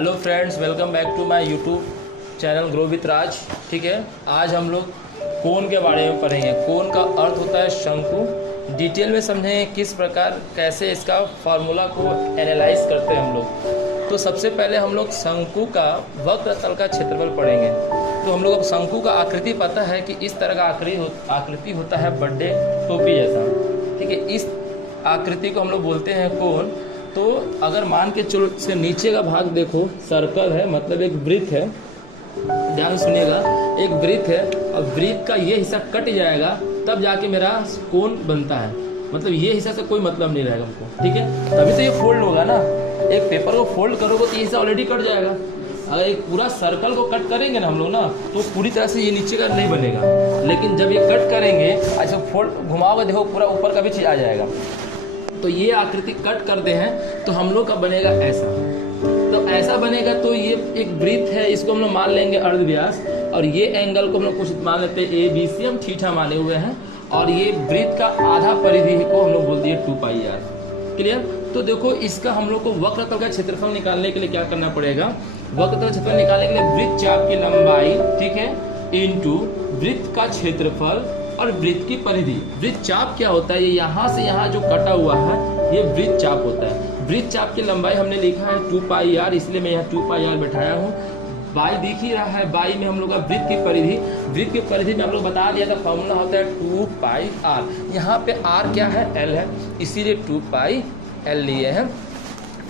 Hello friends, welcome back to my YouTube channel grow with Raj. ठीक है, आज हम लोग कोन के बारे में पढ़ेंगे। कोन का अर्थ होता है शंकु। डिटेल में समझेंगे किस प्रकार कैसे इसका फार्मूला को एनालाइज करते हैं हम लोग। तो सबसे पहले हम लोग शंकु का वक्र तल का क्षेत्रफल पढ़ेंगे। तो हम लोग अब शंकु का आकृति पता है कि इस तरह का आकृति होता है बर्थडे टोपी जैसा। ठीक है, इस आकृति को हम लोग बोलते हैं कोन। तो अगर मान के चलो से नीचे का भाग देखो, सर्कल है, मतलब एक वृत्त है। ध्यान सुनिएगा, एक वृत्त है और वृत्त का ये हिस्सा कट जाएगा तब जाके मेरा कोन बनता है। मतलब ये हिस्सा से कोई मतलब नहीं रहेगा हमको। ठीक है, तभी तो ये फोल्ड होगा ना। एक पेपर को फोल्ड करोगे तो ये हिस्सा ऑलरेडी कट जाएगा। अगर एक पूरा सर्कल को कट करेंगे ना हम लोग ना, तो पूरी तरह से ये नीचे का नहीं बनेगा। लेकिन जब ये कट करेंगे, ऐसे फोल्ड घुमाओगे, देखो पूरा ऊपर का भी चीज आ जाएगा। तो ये आकृति कट करते हैं तो हम लोग का बनेगा ऐसा। तो ऐसा बनेगा तो ये एक वृत्त है, इसको हम लोग मान लेंगे अर्धव्यास। और ये एंगल को हम लोग कुछ मान लेते हैं ABC, हम थीटा माने हुए हैं। और ये वृत्त का आधा परिधि को हम लोग बोल दिए 2πr। क्लियर? तो देखो, इसका हम लोग को वक्र तल का क्षेत्रफल निकालने के लिए क्या करना पड़ेगा। वक्र तल का क्षेत्रफल निकालने के लिए वृत्त चाप की लंबाई, ठीक है, इनटू वृत्त का क्षेत्रफल और वृत्त की परिधि। वृत्त चाप क्या होता है? ये यहाँ से यहाँ जो कटा हुआ है ये वृत्त चाप होता है। वृत्त चाप की लंबाई हमने लिखा है 2πr, इसलिए मैं यहाँ 2πr बैठाया हूँ। बाई दिख ही रहा है, बाई में हम लोग का वृत्त की परिधि। वृत्त की परिधि में हम लोग बता दिया था फॉर्मूला होता है 2πr। यहाँ पे r क्या है? l है, इसीलिए 2πl लिए हैं।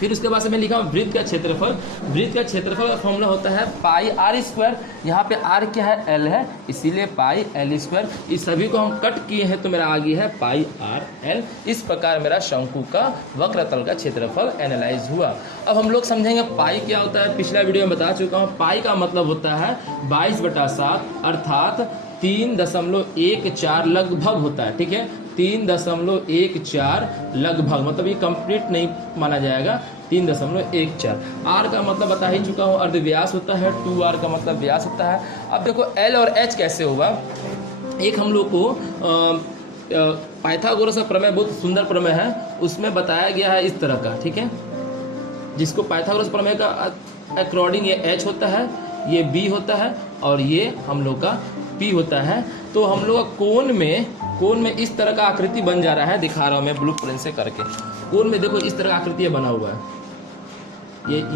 फिर उसके बाद से मैं लिखा हूँ वृत्त का क्षेत्रफल। वृत्त का क्षेत्रफल का फॉर्मूला होता है πr²। यहाँ पे r क्या है? l है, इसीलिए πl²। इस सभी को हम कट किए हैं तो मेरा आ गया है πrl। इस प्रकार मेरा शंकु का वक्र तल का क्षेत्रफल एनालाइज हुआ। अब हम लोग समझेंगे पाई क्या होता है। पिछला वीडियो में बता चुका हूँ। पाई का मतलब होता है 22/7 अर्थात 3.14 लगभग होता है। ठीक है, 3.14 लगभग, मतलब ये कंप्लीट नहीं माना जाएगा। 3.14 आर का मतलब बता ही चुका हूँ, अर्धव्यास होता है। 2r का मतलब व्यास होता है। अब देखो एल और एच कैसे होगा। एक हम लोग को पाइथागोरस का प्रमेय बहुत सुंदर प्रमेय है, उसमें बताया गया है इस तरह का। ठीक है, जिसको पाइथागोरस प्रमेय का अकॉर्डिंग ये एच होता है, ये बी होता है और ये हम लोग का पी होता है। तो हम लोग का कोन में इस तरह का आकृति बन जा रहा है। दिखा रहा हूँ मैं ब्लू प्रिंट से करके। कोन में देखो इस तरह का आकृति बना हुआ है।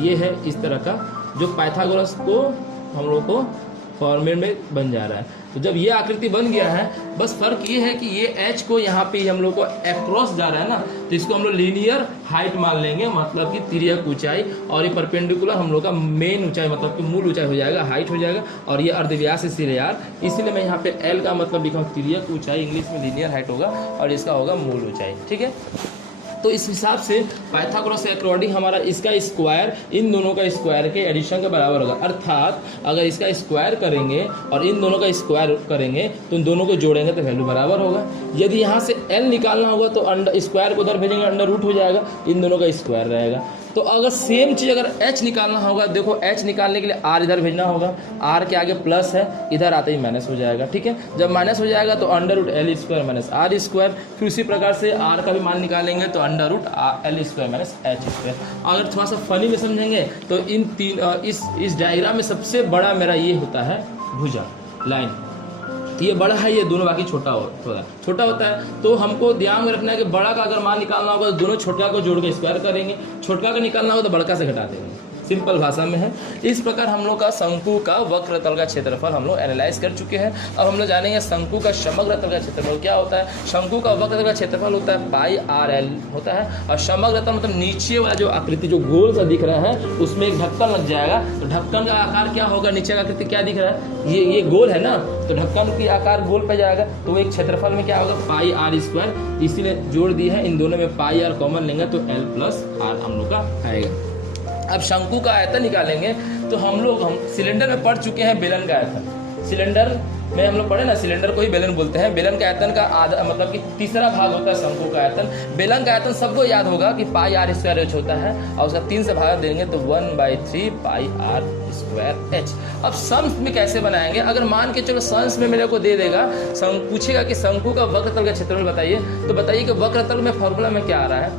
ये है इस तरह का, जो पाइथागोरस को हम लोग को फॉर्मेट में बन जा रहा है। तो जब ये आकृति बन गया है, बस फर्क ये है कि ये एच को यहाँ पे हम लोग को अक्रॉस जा रहा है ना, तो इसको हम लोग लीनियर हाइट मान लेंगे, मतलब कि तिर्यक ऊंचाई। और ये परपेंडिकुलर हम लोग का मेन ऊंचाई, मतलब कि मूल ऊंचाई हो जाएगा, हाइट हो जाएगा। और ये अर्धव्यास इसीलिए यार, इसीलिए मैं यहाँ पे एल का मतलब लिखा हूँ तिर्यक ऊंचाई, इंग्लिश में लीनियर हाइट होगा और इसका होगा मूल ऊंचाई। ठीक है, तो इस हिसाब से पाइथागोरस के अकॉर्डिंग हमारा इसका स्क्वायर इन दोनों का स्क्वायर के एडिशन के बराबर होगा। अर्थात अगर इसका स्क्वायर करेंगे और इन दोनों का स्क्वायर करेंगे तो इन दोनों को जोड़ेंगे तो वैल्यू बराबर होगा। यदि यहाँ से एल निकालना होगा तो अंडर स्क्वायर को उधर भेजेंगे, अंडर रूट हो जाएगा, इन दोनों का स्क्वायर रहेगा। तो अगर सेम चीज़ अगर एच निकालना होगा, देखो एच निकालने के लिए आर इधर भेजना होगा, आर के आगे प्लस है, इधर आते ही माइनस हो जाएगा। ठीक है, जब माइनस हो जाएगा तो अंडर रूट L² - R²। फिर उसी प्रकार से आर का भी मान निकालेंगे तो अंडर रूट L² - H²। अगर थोड़ा सा फनी में समझेंगे तो इन तीन इस डायग्राम में सबसे बड़ा मेरा ये होता है भुजा लाइन। तो ये बड़ा है, ये दोनों बाकी छोटा होता है। तो हमको ध्यान में रखना है कि बड़ा का अगर मान निकालना होगा तो दोनों छोटा को जोड़ के स्क्वायर करेंगे, छोटा का निकालना होगा तो बड़का से घटा देंगे। सिंपल भाषा में है। इस प्रकार हम लोग का शंकु का वक्र तल का क्षेत्रफल हम लोग एनालाइज कर चुके हैं। अब हम लोग जानेंगे शंकु का समग्र तल का क्षेत्रफल क्या होता है। शंकु का वक्र तल का क्षेत्रफल होता है πrl होता है। और समग्र तल मतलब नीचे वाला जो आकृति जो गोल सा दिख रहा है उसमें एक ढक्कन लग जाएगा। तो ढक्कन का आकार क्या होगा? नीचे का आकृति क्या दिख रहा है? ये गोल है ना, तो ढक्कन की आकार गोल पे जाएगा। तो एक क्षेत्रफल में क्या होगा? πr²। इसीलिए जोड़ दिए हैं, इन दोनों में πr कॉमन लेंगे तो l+r हम लोग का आएगा। अब शंकु का आयतन निकालेंगे तो हम सिलेंडर में पढ़ चुके हैं बेलन का आयतन। सिलेंडर में हम लोग पढ़े ना, सिलेंडर को ही बेलन बोलते हैं। बेलन के आयतन का आधा मतलब कि तीसरा भाग होता है शंकु का आयतन। बेलन का आयतन सबको याद होगा कि πr² होता है और उसका 3 से भाग देंगे तो 1/3 πr²h। अब सम्स में कैसे बनाएंगे? अगर मान के चलो सम्स में मेरे को दे देगा, पूछेगा कि शंकु का वक्र तल का क्षेत्रफल बताइए, तो बताइए कि वक्र तल में फॉर्मूला में क्या आ रहा है?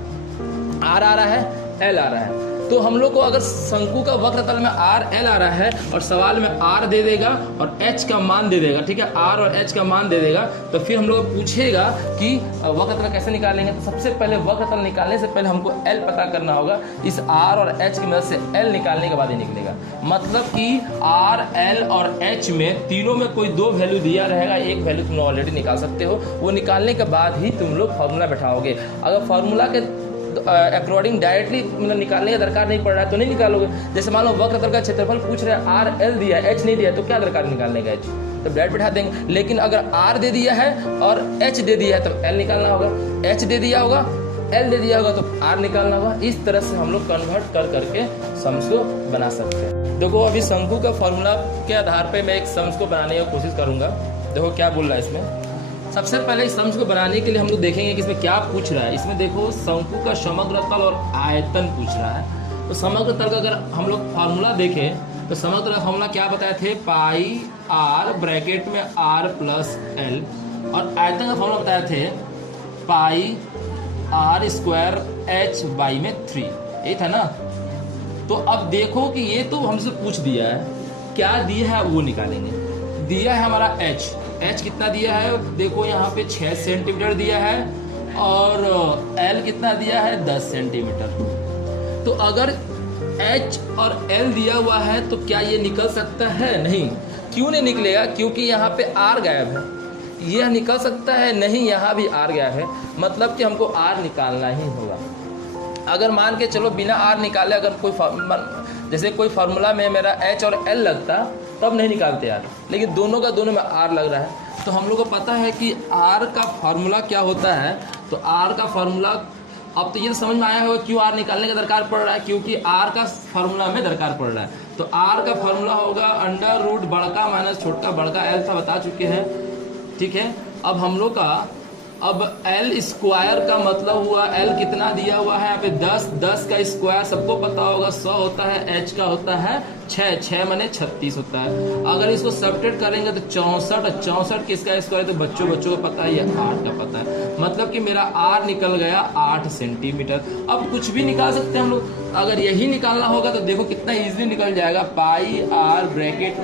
आर आ रहा है, एल आ रहा है। तो हम लोग को अगर शंकु का वक्र तल में आर एल आ रहा है और सवाल में आर दे देगा और एच का मान दे देगा, ठीक है, आर और एच का मान दे देगा, तो फिर हम लोग पूछेगा कि वक्र तल कैसे निकालेंगे। तो सबसे पहले वक्र तल निकालने से पहले हमको एल पता करना होगा। इस आर और एच की मदद से एल निकालने के बाद ही निकलेगा। मतलब कि आर एल और एच में तीनों में कोई दो वैल्यू दिया रहेगा, एक वैल्यू तुम ऑलरेडी निकाल सकते हो। वो निकालने के बाद ही तुम लोग फॉर्मूला बैठाओगे। अगर फॉर्मूला के अकॉर्डिंग डायरेक्टली मतलब निकालने का दरकार नहीं पड़ रहा है तो नहीं निकालोगे। जैसे मान लो वक्र तल का क्षेत्रफल पूछ रहे हैं, आर एल दिया है, एच नहीं दिया है, तो क्या दरकार निकालने का, एच तो डायरेक्ट बैठा देंगे। लेकिन अगर आर दे दिया है और एच दे दिया है तो एल निकालना होगा, एच दे दिया होगा, एल दे दिया होगा तो आर निकालना होगा। इस तरह से हम लोग कन्वर्ट कर करके सम्स को बना सकते हैं। देखो अभी शंकु का फॉर्मूला के आधार पे मैं एक सम्स को बनाने की कोशिश करूंगा। देखो क्या बोल रहा है इसमें। सबसे पहले इस सम्स को बनाने के लिए हम लोग देखेंगे कि इसमें क्या पूछ रहा है। इसमें देखो शंकु का समग्र तल और आयतन पूछ रहा है। तो समग्र तल का अगर हम लोग फार्मूला देखें तो समग्र तल फार्मूला क्या बताए थे, पाई आर ब्रैकेट में आर प्लस एल, और आयतन का फार्मूला बताए थे पाई आर स्क्वायर एच बाई में 3, ये था ना। तो अब देखो कि ये तो हमसे पूछ दिया है, क्या दिया है वो निकालेंगे। दिया है हमारा एच, एच कितना दिया है, देखो यहाँ पे 6 सेंटीमीटर दिया है, और एल कितना दिया है 10 सेंटीमीटर। तो अगर एच और एल दिया हुआ है तो क्या ये निकल सकता है? नहीं। क्यों नहीं निकलेगा? क्योंकि यहाँ पे आर गायब है। यह निकल सकता है? नहीं, यहाँ भी आर गायब है। मतलब कि हमको आर निकालना ही होगा। अगर मान के चलो बिना आर निकाले अगर कोई जैसे कोई फार्मूला में मेरा एच और एल लगता तब नहीं निकालते यार, लेकिन दोनों का दोनों में आर लग रहा है। तो हम लोग को पता है कि आर का फार्मूला क्या होता है। तो आर का फार्मूला अब तो ये समझ में आया होगा क्यों आर निकालने का दरकार पड़ रहा है, क्योंकि आर का फार्मूला में दरकार पड़ रहा है। तो आर का फार्मूला होगा अंडर रूट बड़का माइनस छोटका बड़का, एल था बता चुके हैं, ठीक है। अब हम लोग का अब एल स्क्वायर का मतलब हुआ, एल कितना दिया हुआ है यहाँ पे 10, 10 का स्क्वायर सबको पता होगा 100 होता है, एच का होता है 6, 6 माने 36 होता है। अगर इसको सब्ट्रैक्ट करेंगे तो 64, 64 किसका स्क्वायर, तो बच्चों को पता है, ये 8 का पता है। मतलब कि मेरा आर निकल गया 8 सेंटीमीटर। अब कुछ भी निकाल सकते हैं हम लोग। अगर यही निकालना होगा तो देखो कितना ईजिली निकल जाएगा, पाई आर ब्रैकेट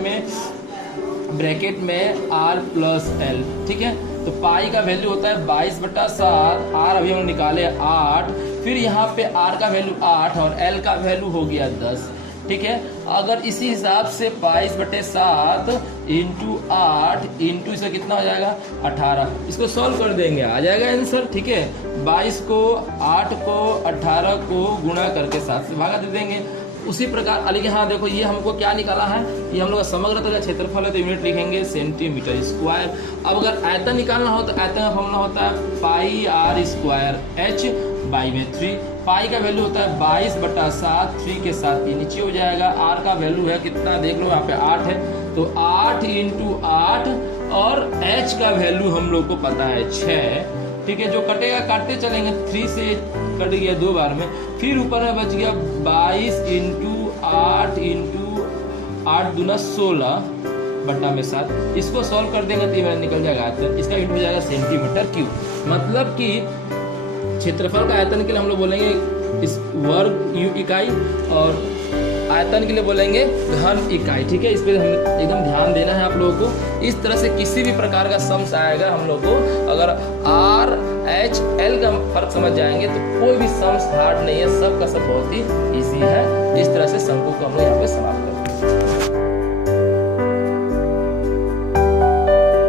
में आर प्लस एल, ठीक है। तो पाई का वैल्यू होता है 22/7, आर अभी हम निकाले 8, फिर यहाँ पे आर का वैल्यू 8 और एल का वैल्यू हो गया 10, ठीक है। अगर इसी हिसाब से 22/7 इंटू 8 इंटू इसका कितना हो जाएगा 18, इसको सॉल्व कर देंगे आ जाएगा आंसर, ठीक है। 22 को 8 को 18 को गुणा करके 7 से भागा दे देंगे। उसी प्रकार लेकिन हाँ देखो ये हमको क्या निकाला है, ये हम लोग का समग्र तल का क्षेत्रफल है तो यूनिट लिखेंगे सेंटीमीटर स्क्वायर। अब अगर आयतन निकालना हो तो आयतन का फॉर्मूला होता है पाई आर स्क्वायर एच बाई में 3। पाई का वैल्यू होता है 22/7, 3 के साथ ये नीचे हो जाएगा। आर का वैल्यू है कितना देख लो यहाँ पे 8 है, तो 8 इंटू 8, और एच का वैल्यू हम लोग को पता है 6, ठीक है। जो कटेगा काटते चलेंगे, 3 से कट गया 2 बार में, फिर ऊपर में बच गया 22 इंटू 8 इंटू 8 दूना 16/7। इसको सॉल्व कर देंगे तो निकल जाएगा आयतन, इसका यूनिट हो जाएगा सेंटीमीटर क्यूब। मतलब कि क्षेत्रफल का आयतन के लिए हम लोग बोलेंगे इस वर्ग इकाई, और आयतन के लिए बोलेंगे घन इकाई, ठीक है। इस पे हम एकदम ध्यान देना है आप लोगों को। इस तरह से किसी भी प्रकार का सम्स आएगा हम लोग को, अगर आर एच एल का फर्क समझ जाएंगे तो कोई भी सम्स हार्ड नहीं है, सब का सब बहुत ही इजी है। इस तरह से शंकु को हम लोग यहाँ पे समाप्त करते हैं।